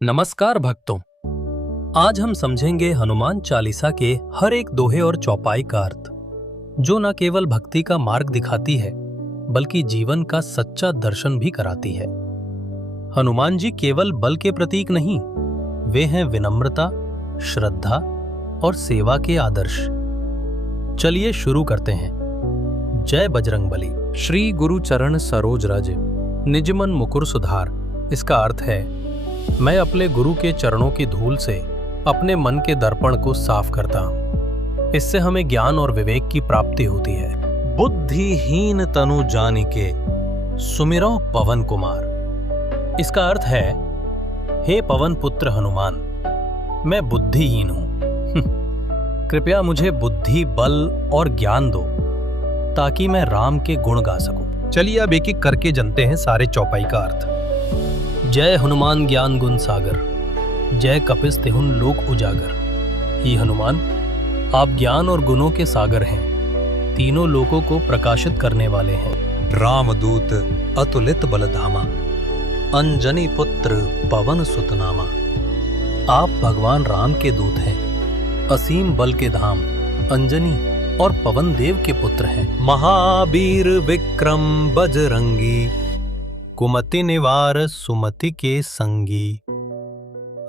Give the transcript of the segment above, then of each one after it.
नमस्कार भक्तों, आज हम समझेंगे हनुमान चालीसा के हर एक दोहे और चौपाई का अर्थ, जो न केवल भक्ति का मार्ग दिखाती है बल्कि जीवन का सच्चा दर्शन भी कराती है। हनुमान जी केवल बल के प्रतीक नहीं, वे हैं विनम्रता, श्रद्धा और सेवा के आदर्श। चलिए शुरू करते हैं। जय बजरंगबली। श्री गुरु चरण सरोज रज, निज मन मुकुर सुधार। इसका अर्थ है, मैं अपने गुरु के चरणों की धूल से अपने मन के दर्पण को साफ करता हूं। इससे हमें ज्ञान और विवेक की प्राप्ति होती है। बुद्धिहीन तनु जानिके सुमिरो पवन कुमार। इसका अर्थ है, हे पवन पुत्र हनुमान, मैं बुद्धिहीन हूं। कृपया मुझे बुद्धि, बल और ज्ञान दो ताकि मैं राम के गुण गा सकूं। चलिए अब एक एक करके जानते हैं सारे चौपाई का अर्थ। जय हनुमान ज्ञान गुण सागर, जय कपिस तिहुन लोक उजागर। ही हनुमान, आप ज्ञान और गुणों के सागर हैं, तीनों लोकों को प्रकाशित करने वाले हैं। रामदूत अतुलित बलधामा, अंजनी पुत्र पवन सुत नामा। आप भगवान राम के दूत हैं, असीम बल के धाम, अंजनी और पवन देव के पुत्र हैं। महावीर विक्रम बजरंगी, कुमति निवार सुमति के संगी।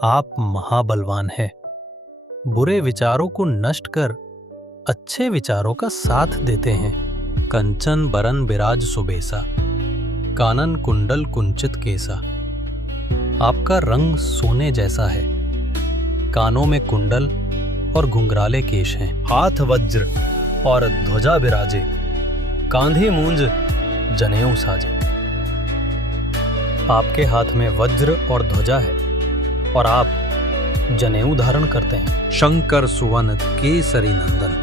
आप महाबलवान हैं, बुरे विचारों को नष्ट कर अच्छे विचारों का साथ देते हैं। कंचन बरन बिराज सुबेसा, कानन कुंडल कुंचित केसा। आपका रंग सोने जैसा है, कानों में कुंडल और घुंघराले केश हैं। हाथ वज्र और ध्वजा विराजे, कांधे मूंज जनेऊ साजे। आपके हाथ में वज्र और ध्वजा है और आप जनेऊ धारण करते हैं। शंकर सुवन केसरी नंदन,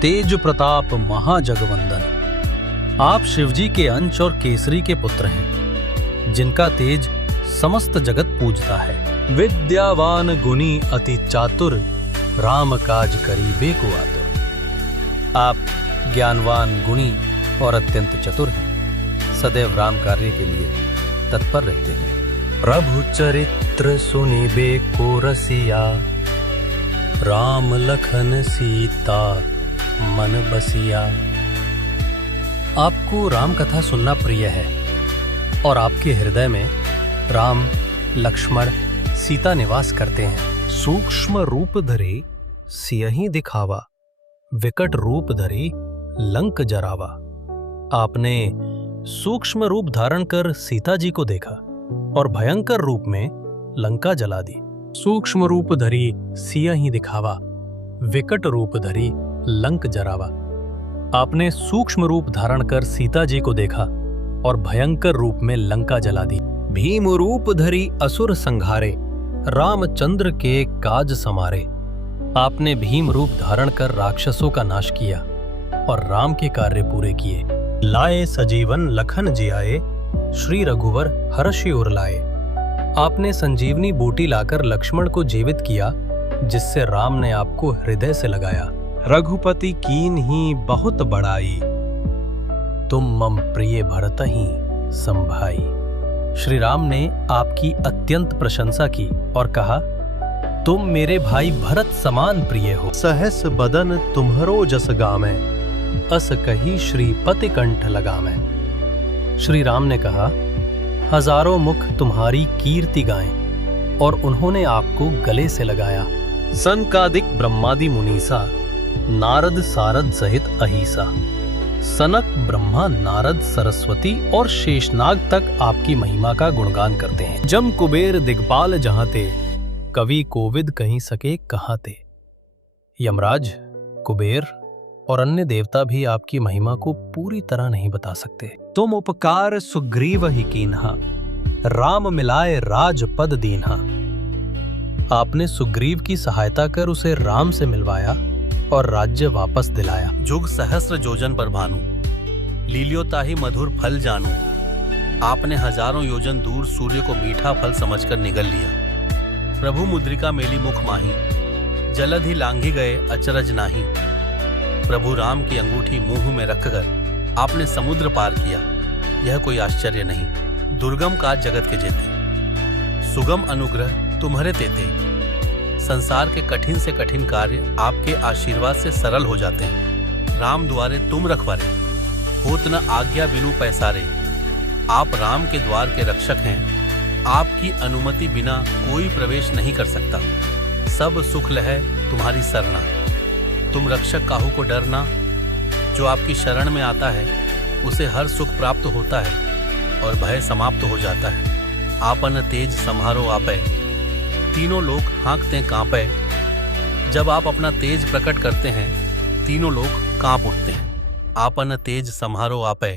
तेज प्रताप महाजगवंदन। आप शिवजी के अंश और केसरी के पुत्र हैं, जिनका तेज समस्त जगत पूजता है। विद्यावान गुणी अति चातुर, राम काज करीबे को आतुर। आप ज्ञानवान, गुणी और अत्यंत चतुर हैं, सदैव राम कार्य के लिए तत्पर रहते हैं। प्रभु चरित्र सुनिबे को रसिया, राम लखन सीता मन बसिया। आपको राम कथा सुनना प्रिय है और आपके हृदय में राम, लक्ष्मण, सीता निवास करते हैं। सूक्ष्म रूप धरे सियहि दिखावा, विकट रूप धरे लंक जरावा। आपने सूक्ष्म रूप धारण कर सीता जी को देखा और भयंकर रूप में लंका जला दी। सूक्ष्म रूप धरी सियहि दिखावा, विकट रूप धरी लंक जरावा। आपने सूक्ष्म रूप धारण कर सीता जी को देखा और भयंकर रूप में लंका जला दी। भीम रूप धरी असुर संघारे, रामचंद्र के काज समारे। आपने भीम रूप धारण कर राक्षसों का नाश किया और राम के कार्य पूरे किए। लाए सजीवन लखन जियाए, श्री रघुवर हर्षि उर लाए। आपने संजीवनी बूटी लाकर लक्ष्मण को जीवित किया, जिससे राम ने आपको हृदय से लगाया। रघुपति कीन ही बहुत बड़ाई, तुम मम प्रिय भरतहि संभाई। श्री राम ने आपकी अत्यंत प्रशंसा की और कहा, तुम मेरे भाई भरत समान प्रिय हो। सहस बदन तुम्हरो जस गामै, अस कही श्रीपति कंठ लगामै। श्री राम ने कहा, हजारों मुख तुम्हारी कीर्ति गाएं, और उन्होंने आपको गले से लगाया। सनकादिक ब्रह्मादि मुनीसा, नारद सारद सहित अहिसा। सनक, ब्रह्मा, नारद, सरस्वती और शेषनाग तक आपकी महिमा का गुणगान करते हैं। जम कुबेर दिग्पाल जहां ते, कवि कोविद कहीं सके कहां ते। यमराज, कुबेर और अन्य देवता भी आपकी महिमा को पूरी तरह नहीं बता सकते। तुम उपकार सुग्रीव ही कीन्हा, राम मिलाए राजपद दीन्हा। आपने सुग्रीव की सहायता कर उसे राम से मिलवाया और राज्य वापस दिलाया। जुग सहस्र जोजन पर भानु, लील्योताहि मधुर फल जानू। आपने हजारों योजन दूर सूर्य को मीठा फल समझकर निगल लिया। प्रभु मुद्रिका मेली मुख माही, जलध ही लांघी गए अचरज नाही। प्रभु राम की अंगूठी मुंह में रखकर आपने समुद्र पार किया, यह कोई आश्चर्य नहीं। दुर्गम काज जगत के जेते, सुगम अनुग्रह तुम्हारे तेते। संसार के कठिन से कठिन कार्य आपके आशीर्वाद से सरल हो जाते हैं। राम द्वारे तुम रखवारे, होत न आज्ञा बिनु पैसारे। आप राम के द्वार के रक्षक हैं, आपकी अनुमति बिना कोई प्रवेश नहीं कर सकता। सब सुख लहै तुम्हारी सरना, तुम रक्षक काहू को डरना। जो आपकी शरण में आता है उसे हर सुख प्राप्त होता है और भय समाप्त हो जाता है। आपन तेज सम्हारो आपै, तीनों लोग हाँकते कांपै। जब आप अपना तेज प्रकट करते हैं तीनों लोग कांप उठते हैं। आपन तेज सम्हारो आपै,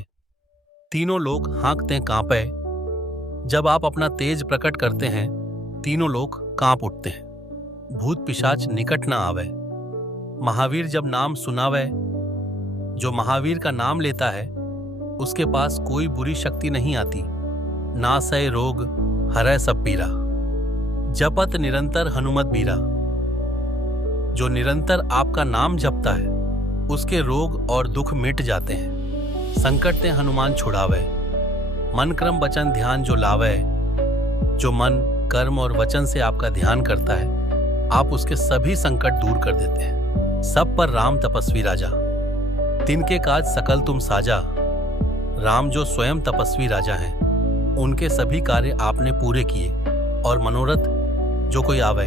तीनों लोग हाँकते कांपै। जब आप अपना तेज प्रकट करते हैं तीनों लोग कांप उठते हैं। भूत पिशाच निकट न आवे, महावीर जब नाम सुनावे। जो महावीर का नाम लेता है उसके पास कोई बुरी शक्ति नहीं आती। नासै रोग हरै सब पीरा, जपत निरंतर हनुमत बीरा। जो निरंतर आपका नाम जपता है उसके रोग और दुख मिट जाते हैं। संकट ते हनुमान छुड़ावे, मन क्रम वचन ध्यान जो लावे। जो मन कर्म और वचन से आपका ध्यान करता है आप उसके सभी संकट दूर कर देते हैं। सब पर राम तपस्वी राजा, तिनके काज सकल तुम साजा। राम जो स्वयं तपस्वी राजा हैं, उनके सभी कार्य आपने पूरे किए और मनोरथ जो कोई आवे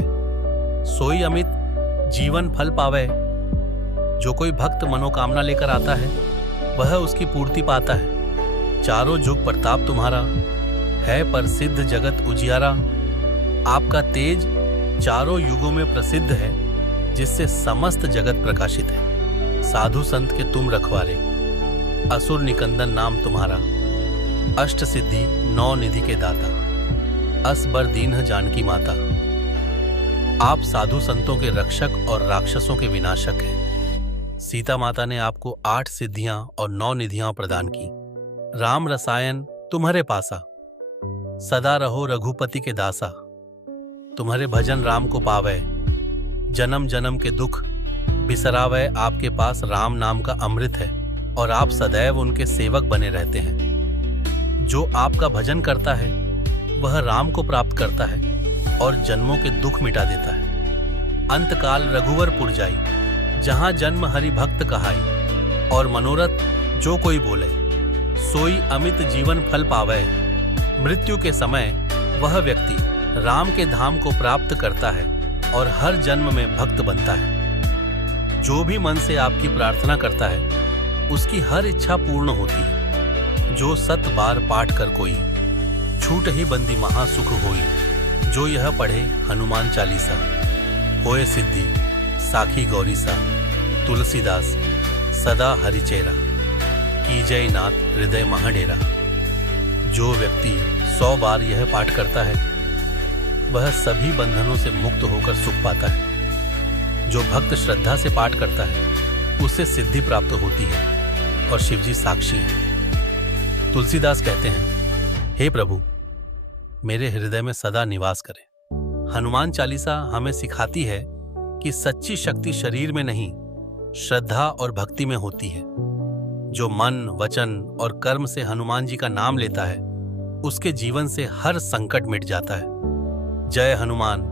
सोई अमित जीवन फल पावे। जो कोई भक्त मनोकामना लेकर आता है वह उसकी पूर्ति पाता है। चारों जुग प्रताप तुम्हारा है प्रसिद्ध जगत उजियारा। आपका तेज चारों युगों में प्रसिद्ध है जिससे समस्त जगत प्रकाशित है। साधु संत के तुम रखवारे, असुर निकंदन नाम तुम्हारा। अष्ट सिद्धि नौ निधि के दाता, अस बर दीन्ह जानकी माता। आप साधु संतों के रक्षक और राक्षसों के विनाशक हैं। सीता माता ने आपको 8 सिद्धियां और 9 निधियां प्रदान की। राम रसायन तुम्हारे पासा, सदा रहो रघुपति के दासा। तुम्हारे भजन राम को पावे, जन्म जन्म के दुख बिसरावे। आपके पास राम नाम का अमृत है और आप सदैव उनके सेवक बने रहते हैं। जो आपका भजन करता है वह राम को प्राप्त करता है और जन्मों के दुख मिटा देता है। अंतकाल रघुवर पुर जाई, जहां जन्म हरि भक्त कहाई। और मनोरथ जो कोई बोले सोई अमित जीवन फल पावे। मृत्यु के समय वह व्यक्ति राम के धाम को प्राप्त करता है और हर जन्म में भक्त बनता है। जो भी मन से आपकी प्रार्थना करता है उसकी हर इच्छा पूर्ण होती है। जो 7 बार पाठ कर कोई, छूट ही बंदी महासुख होई। जो यह पढ़े हनुमान चालीसा, होए सिद्धि साखी गौरीसा। तुलसीदास सदा हरिचेरा, कीजय नाथ हृदय महाडेरा। जो व्यक्ति 100 बार यह पाठ करता है वह सभी बंधनों से मुक्त होकर सुख पाता है। जो भक्त श्रद्धा से पाठ करता है उससे सिद्धि प्राप्त होती है और शिवजी साक्षी है। तुलसीदास कहते हैं, हे प्रभु मेरे हृदय में सदा निवास करें। हनुमान चालीसा हमें सिखाती है कि सच्ची शक्ति शरीर में नहीं श्रद्धा और भक्ति में होती है। जो मन वचन और कर्म से हनुमान जी का नाम लेता है उसके जीवन से हर संकट मिट जाता है। जय हनुमान,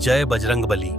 जय बजरंग बली।